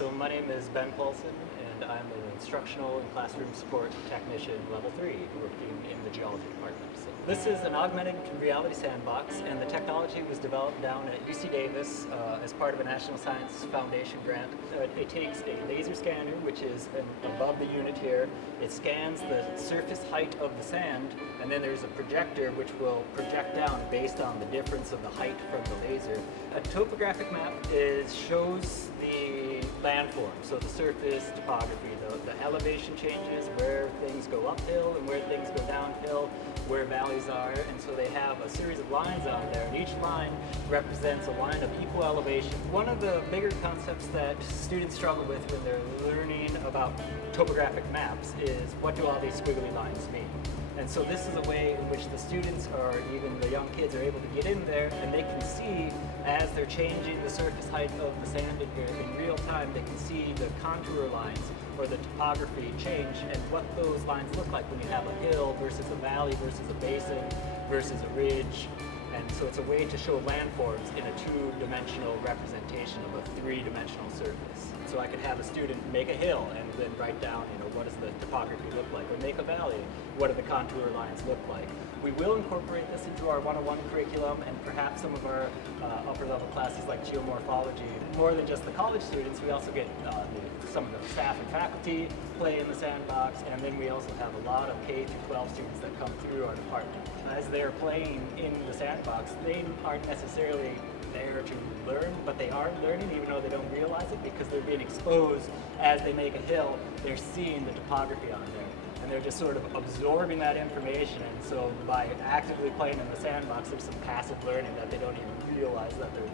So my name is Ben Paulson, and I'm an instructional and classroom support technician level 3 working in the geology department. So this is an augmented reality sandbox, and the technology was developed down at UC Davis as part of a National Science Foundation grant. It takes a laser scanner, which is above the unit here. It scans the surface height of the sand, and then there's a projector which will project down based on the difference of the height from the laser. A topographic map shows the landform, so the surface topography, the elevation changes, where things go uphill and where things go downhill, where valleys are, and so they have a series of lines on there, and each line represents a line of equal elevation. One of the bigger concepts that students struggle with when they're learning about topographic maps is, what do all these squiggly lines mean? And so this is a way in which the students, or even the young kids, are able to get in there and they can see, as they're changing the surface height of the sand in here in real time, they can see the contour lines or the topography change and what those lines look like when you have a hill versus a valley versus a basin versus a ridge. And so it's a way to show landforms in a two-dimensional representation of a three-dimensional surface. So I could have a student make a hill and then write down, what does the topography look like? Or make a valley, what do the contour lines look like? We will incorporate this into our 101 curriculum and perhaps some of our upper-level classes like geomorphology. More than just the college students, we also get some of the staff and faculty play in the sandbox, and then we also have a lot of K through 12 students that come through our department. As they're playing in the sandbox, they aren't necessarily there to learn, but they are learning even though they don't realize it, because they're being exposed as they make a hill. They're seeing the topography on there, and they're just sort of absorbing that information. And so by actively playing in the sandbox, there's some passive learning that they don't even realize that they're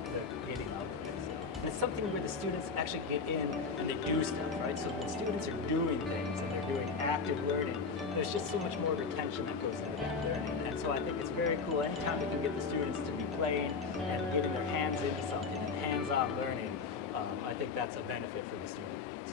getting out of it. And it's something where the students actually get in and they do stuff, right? So when students are doing things and they're doing active learning, there's just so much more retention that goes into that learning. And so I think it's very cool anytime we can get the students to be playing and getting their hands into something and hands-on learning. I think that's a benefit for the students.